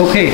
Okay.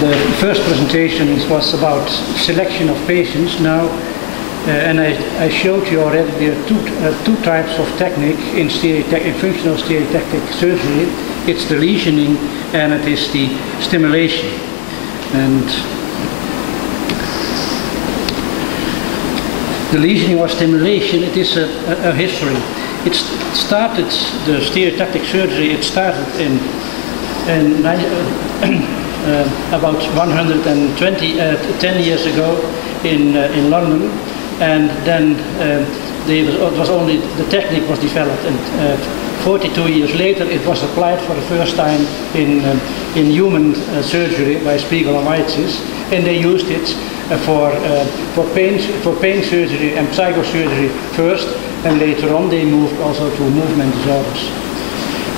The first presentation was about selection of patients. Now, and I showed you already there are two types of technique in functional stereotactic surgery. It's the lesioning and it is the stimulation. And the lesioning or stimulation, it is a history. It started, the stereotactic surgery, it started in about 10 years ago in London, and then it was only the technique was developed, and 42 years later it was applied for the first time in human surgery by Spiegel and Weizsäcker, and they used it for pain surgery and psychosurgery first, and later on they moved also to movement disorders.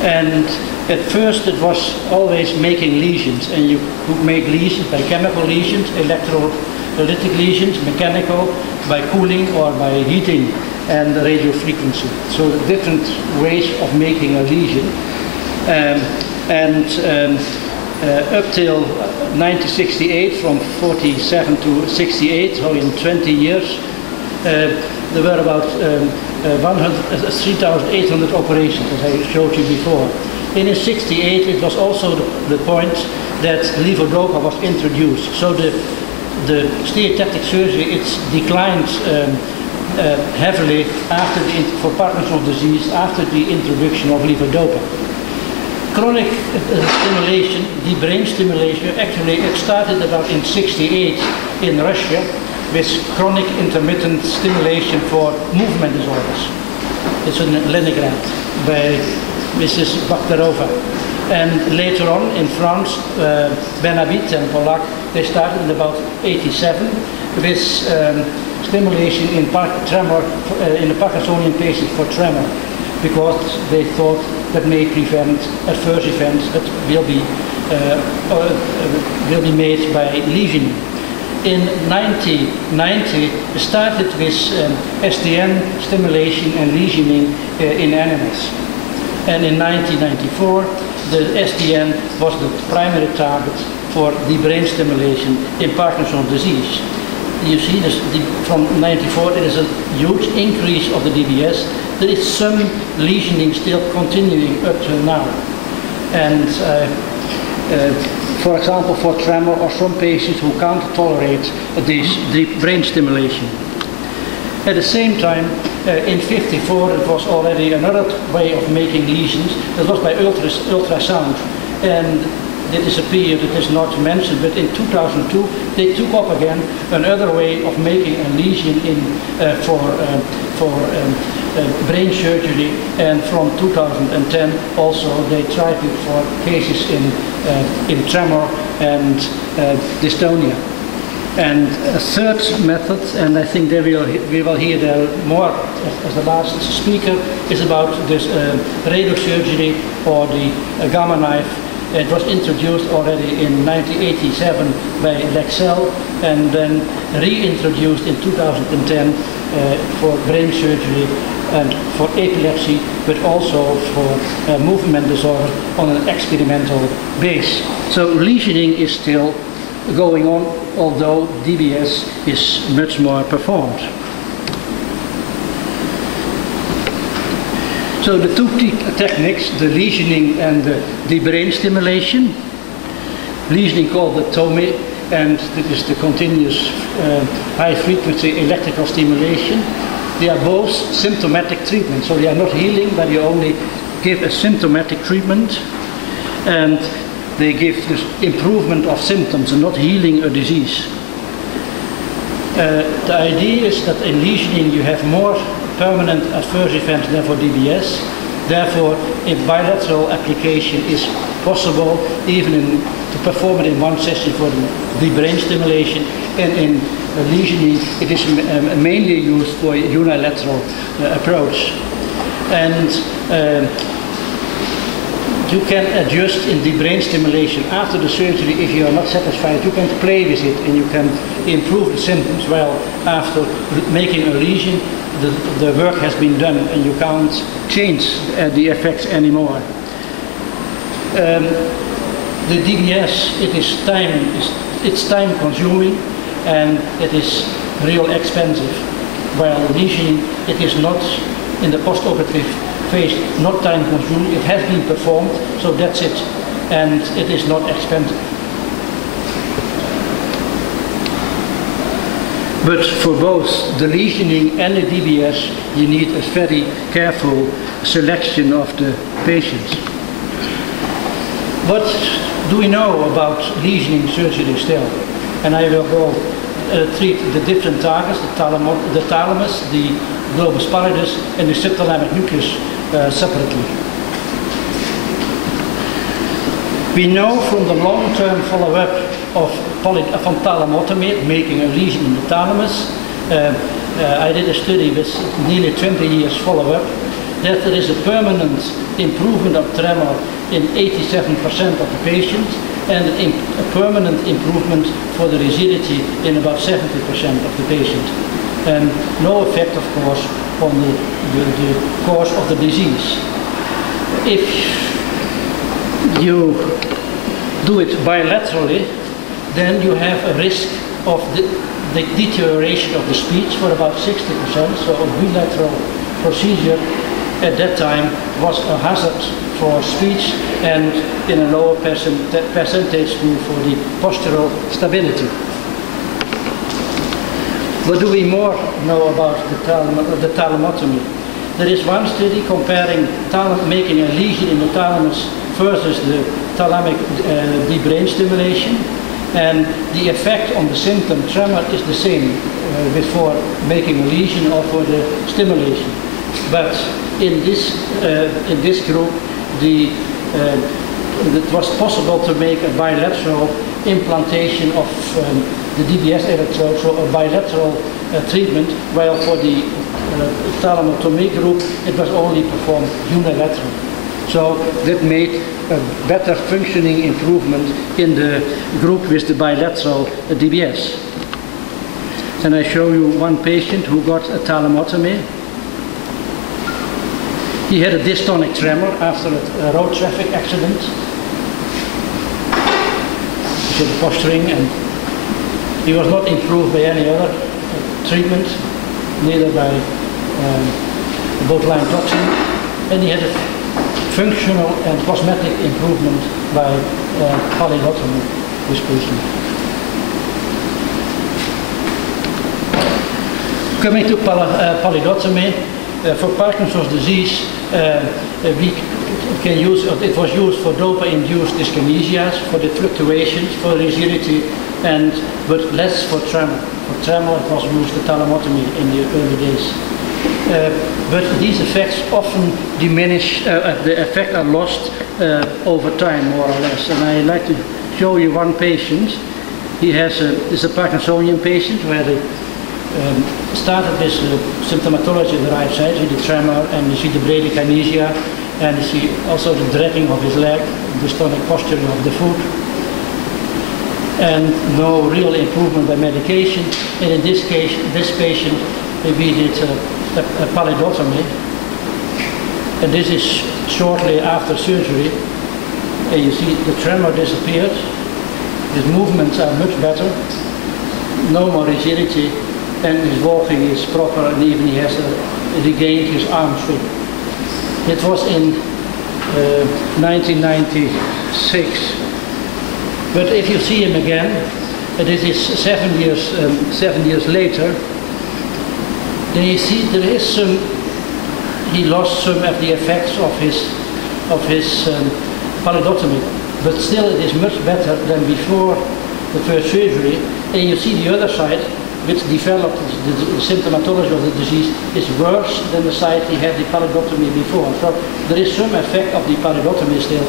And at first it was always making lesions, and you could make lesions by chemical lesions, electrolytic lesions, mechanical, by cooling or by heating, and radio frequency. So different ways of making a lesion. Up till 1968, from 47 to 68, so in 20 years, there were about 3,800 operations, as I showed you before. And in 68, it was also the point that levodopa was introduced. So the stereotactic surgery, it's declined heavily for Parkinson's disease after the introduction of levodopa. Chronic stimulation, the brain stimulation, actually it started about in 68 in Russia with chronic intermittent stimulation for movement disorders. It's in Leningrad by Mrs. Bakterova. And later on in France, Benabit and Polak, they started in about 87 with stimulation in tremor, in the Parkinsonian patients for tremor, because they thought that may prevent adverse events that will be made by lesioning. In 1990, it started with STN stimulation and lesioning in animals. And in 1994, the STN was the primary target for the brain stimulation in Parkinson's disease. You see this, from 94, there is a huge increase of the DBS. There is some lesioning still continuing up to now. And for example, for tremor or some patients who can't tolerate this deep brain stimulation. At the same time, in 54, it was already another way of making lesions. That was by ultrasound. And it is a period that is not mentioned, but in 2002, they took up again another way of making a lesion for brain surgery, and from 2010 also they tried it for cases in tremor and dystonia. And a third method, and I think we will hear there more as the last speaker, is about this radiosurgery or the gamma knife. It was introduced already in 1987 by Lexell, and then reintroduced in 2010 for brain surgery and for epilepsy, but also for movement disorder on an experimental base. So lesioning is still going on, although DBS is much more performed. So the two techniques, the lesioning and the brain stimulation. Lesioning called the tomy, and this is the continuous high frequency electrical stimulation. They are both symptomatic treatments, so they are not healing, but you only give a symptomatic treatment, and they give this improvement of symptoms and not healing a disease. The idea is that in lesioning you have more permanent adverse events than for DBS. Therefore, a bilateral application is possible, even to perform it in one session for the brain stimulation, and in lesioning it is mainly used for a unilateral approach. And you can adjust in the brain stimulation after the surgery. If you are not satisfied, you can play with it and you can improve the symptoms. Well, after making a lesion, the work has been done and you can't change the effects anymore. The DBS, it's time consuming and it is real expensive. While lesioning, it is not in the post-operative phase, not time consuming. It has been performed, so that's it, and it is not expensive. But for both the lesioning and the DBS, you need a very careful selection of the patients. What do we know about lesioning surgery still? And I will go treat the different targets, the thalamus, the globus pallidus, and the subthalamic nucleus separately. We know from the long-term follow-up of Subthalamotomy, making a lesion in the thalamus, I did a study with nearly 20 years follow-up, that there is a permanent improvement of tremor in 87% of the patients, and a permanent improvement for the rigidity in about 70% of the patients. And no effect, of course, on the course of the disease. If you do it bilaterally, then you have a risk of the deterioration of the speech for about 60%. So a bilateral procedure at that time was a hazard for speech and in a lower percentage group for the postural stability. What do we more know about the thalamotomy? There is one study comparing making a lesion in the thalamus versus the thalamic deep brain stimulation, and the effect on the symptom tremor is the same before making a lesion or for the stimulation. But in this group, it was possible to make a bilateral implantation of the DBS electrode, so a bilateral treatment, while for the Subthalamotomy group it was only performed unilaterally. So that made a better functioning improvement in the group with the bilateral DBS. Then I show you one patient who got a thalamotomy. He had a dystonic tremor after a road traffic accident. He had posturing, and he was not improved by any other treatment, neither by botulinum toxin, and he had a functional and cosmetic improvement by pallidotomy, this person. Coming to pallidotomy, for Parkinson's disease, we can use, it was used for dopa-induced dyskinesias, for the fluctuations, for rigidity, but less for tremor. For tremor it was used the thalamotomy in the early days. But these effects often diminish, the effects are lost over time, more or less. And I'd like to show you one patient. He has is a Parkinsonian patient where they started with symptomatology on the right side. You see the tremor, and you see the bradykinesia, and you see also the dragging of his leg, the dystonic posturing of the foot, and no real improvement by medication. And in this case, this patient, we did a pallidotomy, and this is shortly after surgery, and you see the tremor disappeared, his movements are much better, no more rigidity, and his walking is proper, and even he has regained his arm swing. It was in 1996, but if you see him again, and this is 7 years later, then you see there is some, he lost some of the effects of his pallidotomy, but still it is much better than before the first surgery. And you see the other side, which developed the symptomatology of the disease, is worse than the side he had the pallidotomy before. So there is some effect of the pallidotomy still,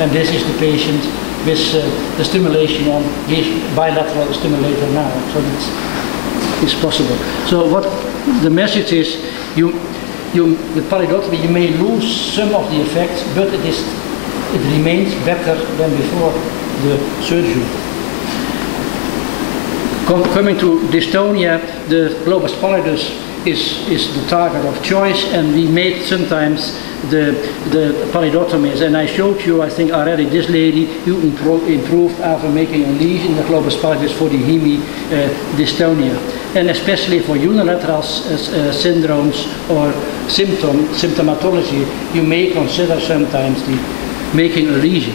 and this is the patient with the stimulation on his bilateral stimulator now. So it's possible. So what the message is, the pallidotomy, you may lose some of the effects, but it remains better than before the surgery. Coming to dystonia, the globus pallidus is the target of choice, and we made sometimes the pallidotomies. And I showed you, I think already, this lady who improved after making a lesion in the globus pallidus for the hemidystonia. And especially for unilateral syndromes or symptomatology, you may consider sometimes making a lesion.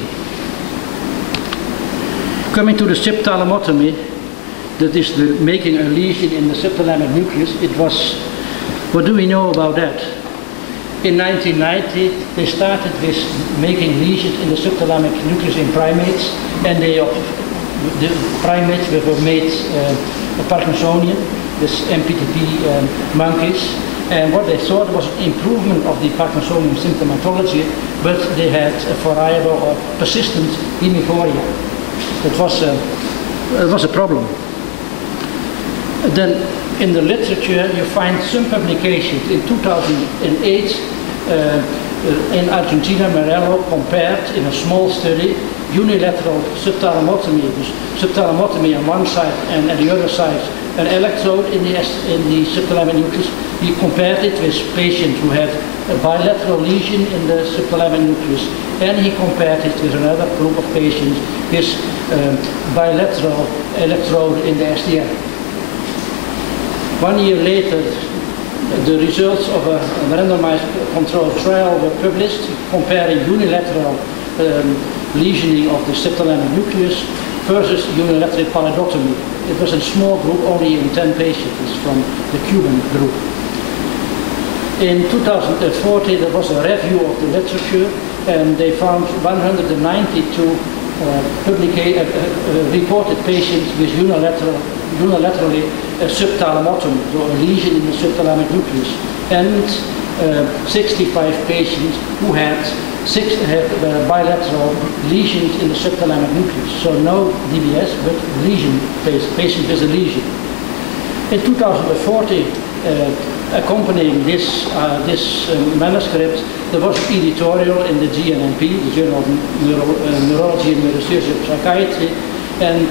Coming to the subthalamotomy, that is the making a lesion in the subthalamic nucleus, it was, what do we know about that? In 1990, they started with making lesions in the subthalamic nucleus in primates, and the primates were made Parkinsonian, this MPTP monkeys, and what they thought was an improvement of the Parkinsonian symptomatology, but they had a variable or persistent hemicoria. It was a problem. Then in the literature you find some publications. In 2008 in Argentina, Morello compared in a small study unilateral subthalamotomy, subthalamotomy on one side and on the other side an electrode in the subthalamic nucleus. He compared it with patients who had a bilateral lesion in the subthalamic nucleus, and he compared it with another group of patients with bilateral electrode in the STN. 1 year later, the results of a randomized controlled trial were published comparing unilateral lesioning of the subthalamic nucleus versus unilateral pallidotomy. It was a small group, only in 10 patients from the Cuban group. In 2014, there was a review of the literature, and they found 192 reported patients with unilaterally subthalamotomy, so a lesion in the subthalamic nucleus, and 65 patients who had bilateral lesions in the subthalamic nucleus. So no DBS, but lesion patient with a lesion. In 2014, accompanying this manuscript, there was an editorial in the GNMP, the Journal of Neurology and Neurosurgery Psychiatry, and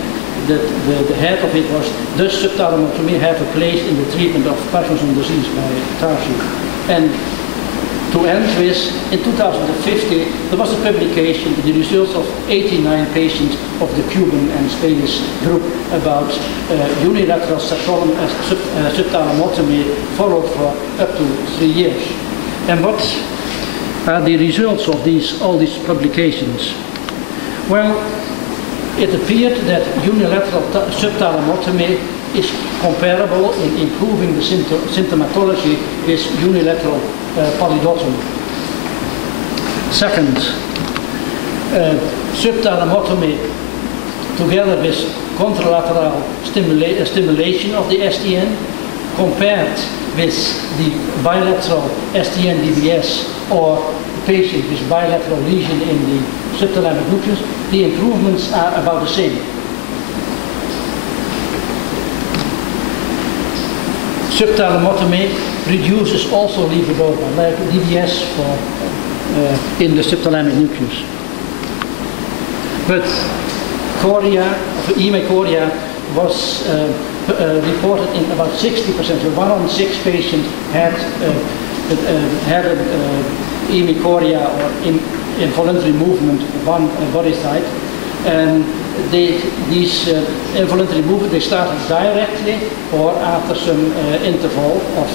the head of it was, does subthalamotomy have a place in the treatment of Parkinson's disease by Tarsi? And to end with, in 2015, there was a publication, the results of 89 patients of the Cuban and Spanish group about unilateral subthalamotomy followed for up to 3 years. And what are the results of all these publications? Well, it appeared that unilateral subthalamotomy is comparable in improving the symptomatology with unilateral pallidotomy. Second, subthalamotomy together with contralateral stimulation of the STN compared with the bilateral STN DBS or patient with bilateral lesion in the subthalamic nucleus, the improvements are about the same. Subthalamotomy reduces also levodopa, like DBS in the subthalamic nucleus. But chorea, hemichorea, was reported in about 60%. So 1 on 6 patients had hemichorea or involuntary movement of one body side, and these involuntary movement, they started directly or after some interval of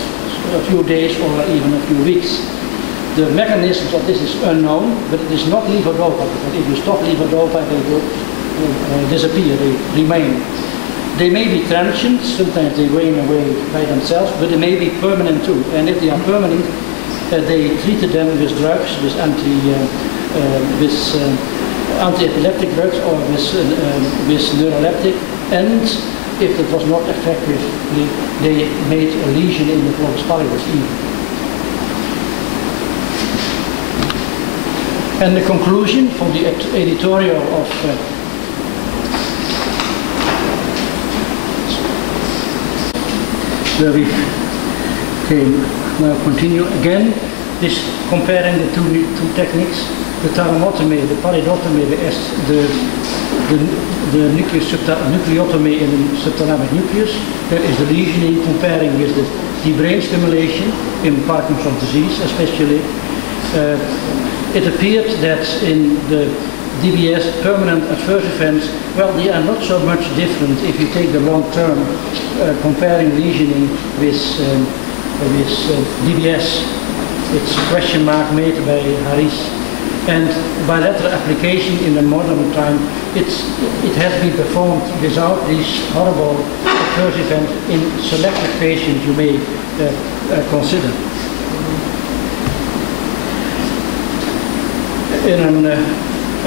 a few days or even a few weeks. The mechanisms of this is unknown, but it is not levodopa, because if you stop levodopa, they will disappear, they remain. They may be transient, sometimes they wane away by themselves, but they may be permanent too. And if they are permanent, they treated them with drugs, with anti-epileptic drugs or with neuroleptic, and if it was not effective, they made a lesion in the globus pallidus even. And the conclusion from the editorial of where we can now continue again, this comparing the two techniques, the thalamotomy, the pallidotomy, the the nucleotomy in the subthalamic nucleus. There is the lesioning, comparing with the brain stimulation in Parkinson's disease especially. It appeared that in the DBS permanent adverse events, well, they are not so much different if you take the long term, comparing lesioning with DBS. It's a question mark made by Harris. And bilateral application in the modern time, it has been performed without these horrible adverse events in selected patients you may consider. In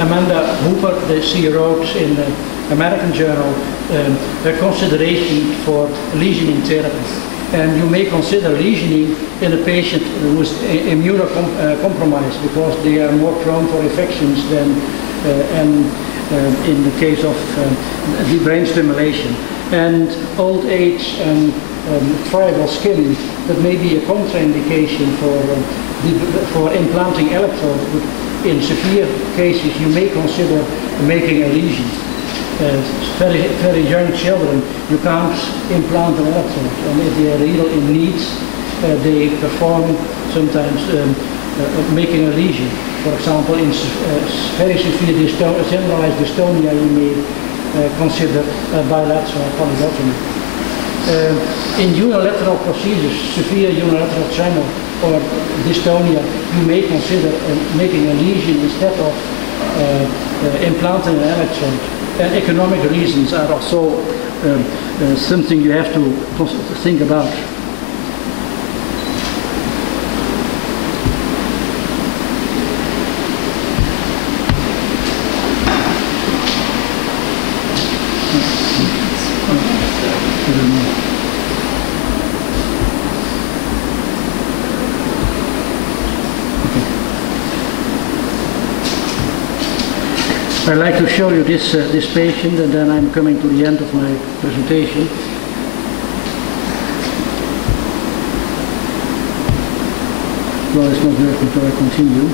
Amanda Hooper, she wrote in the American Journal a consideration for lesioning therapy. And you may consider lesioning in a patient who is immunocompromised because they are more prone for infections than in the case of the brain stimulation. And old age and friable skin, that may be a contraindication for implanting electrodes. In severe cases, you may consider making a lesion. Very young children, you can't implant an electrode, and if they are really in need, they perform sometimes making a lesion. For example, in very severe generalized dystonia, you may consider bilateral pallidotomy. In unilateral procedures, severe unilateral channel or dystonia, you may consider making a lesion instead of implanting an electrode. And economic reasons are also something you have to think about. I'd like to show you this patient, and then I'm coming to the end of my presentation. Well, it's not working, so I continue.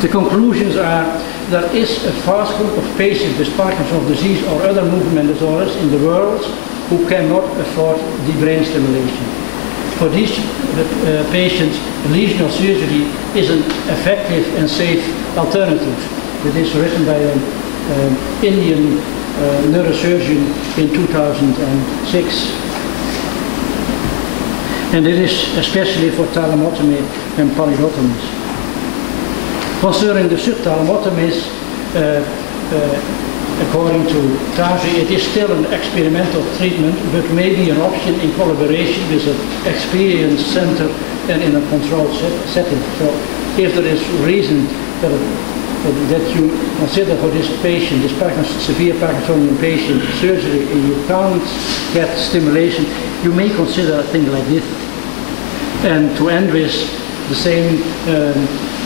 The conclusions are there is a vast group of patients with Parkinson's disease or other movement disorders in the world who cannot afford the brain stimulation. For these patients, lesional surgery is an effective and safe alternative. It is written by an Indian neurosurgeon in 2006. And it is especially for thalamotomy and pallidotomies. Concerning the subthalamotomies, according to Taji, it is still an experimental treatment, but may be an option in collaboration with an experienced center and in a controlled setting. So if there is reason that you consider for this patient, this severe Parkinsonian patient, surgery, and you can't get stimulation, you may consider a thing like this. And to end with, the same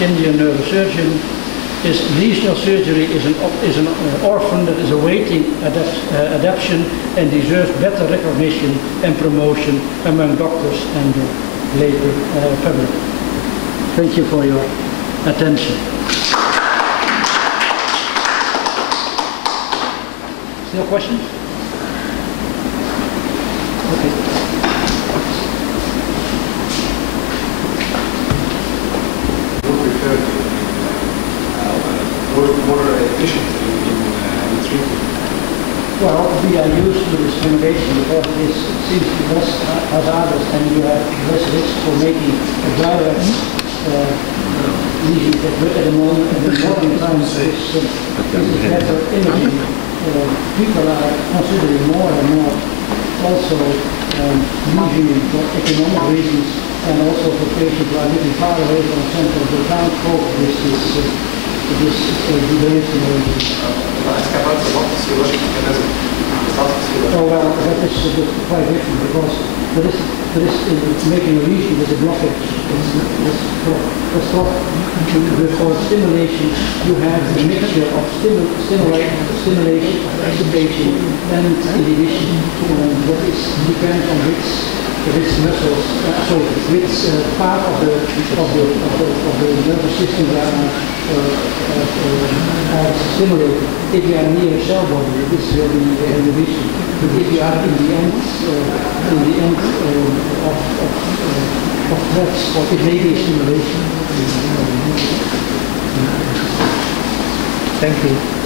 Indian neurosurgeon is lesional surgery is an orphan that is awaiting adoption and deserves better recognition and promotion among doctors and the lay public. Thank you for your attention. Still questions? Okay. More efficient in treatment? Well, we are used to the stimulation because this seems to be less hazardous and you have less risk for making a direct lesion. But at the moment, at the modern times, this is better imaging. People are considering more and more also lesioning for economic reasons and also for patients who are living far away from centers who can't cope with this brain stimulation. Oh well, that is quite different because there is making a lesion with a blockage. For stimulation, you have a mixture of stimulation, sedation, and inhibition. But it depends on which which muscles, which part of the nervous system are stimulated. If you are near a cell body, this will be inhibition. But if you are in the end of threats, or it may be stimulation. Thank you.